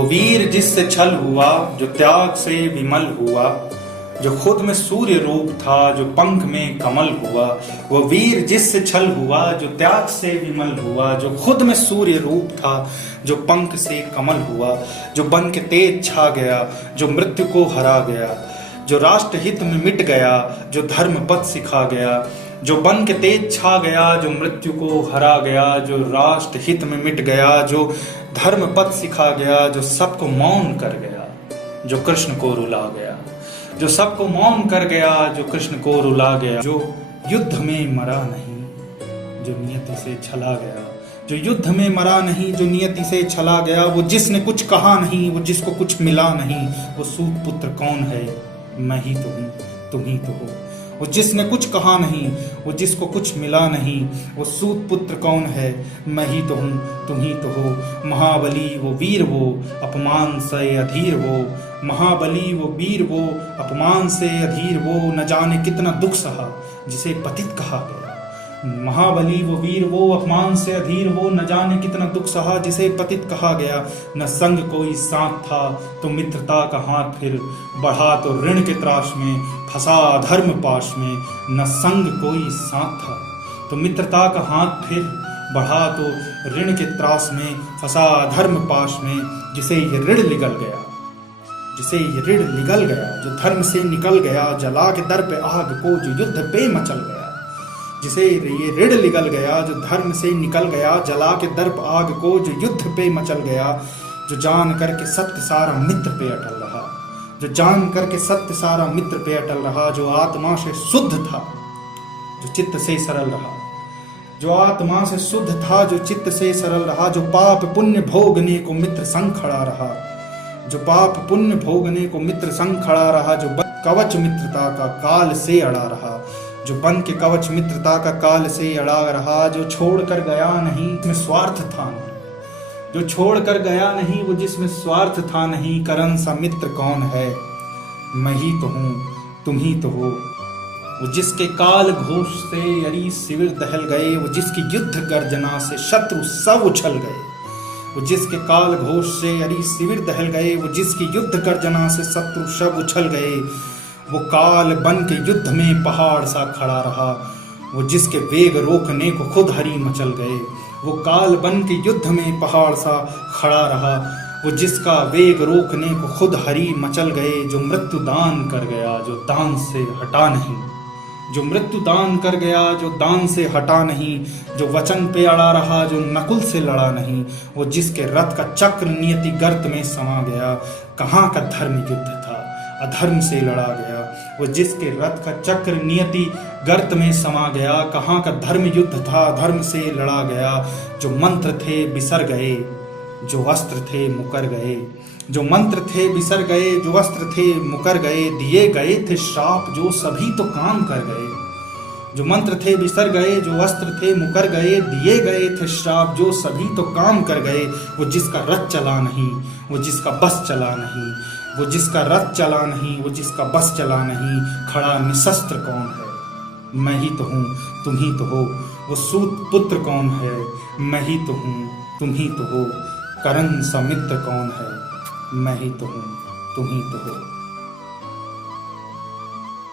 वो वीर जिससे छल हुआ, जो त्याग से विमल हुआ, जो खुद में सूर्य रूप था, जो पंख में कमल हुआ। वो वीर जिससे छल हुआ, जो त्याग से विमल हुआ, जो खुद में सूर्य रूप था, जो पंख से कमल हुआ, जो बन के तेज छा गया, जो मृत्यु को हरा गया, जो राष्ट्र हित में मिट गया, जो धर्म पथ सिखा गया, जो बन के तेज छा गया, जो मृत्यु को हरा गया, जो राष्ट्र हित में मिट गया, जो धर्म पथ सिखा गया, जो सबको मौन कर गया, जो कृष्ण को रुला गया, जो सबको मौन कर गया, जो कृष्ण को रुला गया, जो युद्ध में मरा नहीं, जो नियति से छला गया, जो युद्ध में मरा नहीं, जो नियति से छला गया। वो जिसने कुछ कहा नहीं, वो जिसको कुछ मिला नहीं, वो सूत पुत्र कौन है? मैं ही तो हूँ, तुम ही तो हो। वो जिसने कुछ कहा नहीं, वो जिसको कुछ मिला नहीं, वो सूत पुत्र कौन है? मैं ही तो हूँ, तुम ही तो हो। महाबली वो वीर वो, अपमान से अधीर वो, महाबली वो वीर वो, अपमान से अधीर वो, न जाने कितना दुख सहा जिसे पतित कहा गया। महाबली वो वीर वो, अपमान से अधीर वो, न जाने कितना दुख सहा जिसे पतित कहा गया। न संग कोई साथ था तो मित्रता का हाथ फिर बढ़ा, तो ऋण के त्रास में फंसा धर्म पाश में। न संग कोई साथ था तो मित्रता का हाथ फिर बढ़ा, तो ऋण के त्रास में फंसा धर्म पाश में। जिसे ये ऋण निगल गया, जिसे ये ऋण निगल गया, जो धर्म से निकल गया, जला के दर पे आग को, जो युद्ध पे मचल गया। जिसे ये ऋण निगल गया, जो धर्म से निकल गया, जला के दर पे आग को, जो युद्ध पे मचल गया। जो जान करके सत्य सारा मित्र पे अटल रहा, जो जान करके सत्य सारा मित्र पे अटल रहा। जो आत्मा से शुद्ध था, जो चित्त से सरल रहा, जो आत्मा से शुद्ध था, जो चित्त से सरल रहा। जो पाप पुण्य भोगने को मित्र संग खड़ा रहा, जो पाप पुण्य भोगने को मित्र संग खड़ा रहा। जो कवच मित्रता का काल से अड़ा रहा, जो बन के कवच मित्रता का काल से अड़ा रहा। जो छोड़ कर गया नहीं जिसमें स्वार्थ था नहीं, जो छोड़ कर गया नहीं वो जिसमें स्वार्थ था नहीं। करण सा मित्र कौन है? मैं ही तो हूँ, तुम ही तो हो। वो जिसके काल घोष से यरी शिविर दहल गए, वो जिसकी युद्ध गर्जना से शत्रु सब उछल गए। वो जिसके काल घोष से यरी शिविर दहल गए, वो जिसकी युद्ध गर्जना से शत्रु सब उछल गए। वो काल बन के युद्ध में पहाड़ सा खड़ा रहा, वो जिसके वेग रोकने को खुद हरी मचल गए। वो काल बन के युद्ध में पहाड़ सा खड़ा रहा, वो जिसका वेग रोकने को खुद हरी मचल गए। जो मृत्यु दान कर गया, जो दान से हटा नहीं, जो मृत्यु दान कर गया, जो दान से हटा नहीं। जो वचन पे अड़ा रहा, जो नकुल से लड़ा नहीं। वो जिसके रथ का चक्र नियति गर्त में समा गया। कहाँ का धर्म युद्ध था, अधर्म से लड़ा गया। वो जिसके रथ का चक्र नियति गर्त में समा गया। कहाँ का धर्म युद्ध था, धर्म से लड़ा गया। जो मंत्र थे बिसर गए, जो अस्त्र थे मुकर गए। जो मंत्र थे बिसर गए, जो अस्त्र थे मुकर गए। दिए गए थे श्राप जो सभी तो काम कर गए। जो मंत्र थे बिसर गए, जो अस्त्र थे मुकर गए। दिए गए थे श्राप जो सभी तो काम कर गए। वो जिसका रथ चला नहीं, वो जिसका बस चला नहीं। वो जिसका रथ चला नहीं, वो जिसका बस चला नहीं। खड़ा निशस्त्र कौन है? मैं ही तो हूँ, तुम ही तो हो। वो सूत पुत्र कौन है? मैं ही तो हूँ, तुम ही तो हो। करण सा मित्र कौन है? मैं ही तो हूँ, तुम ही तो हो।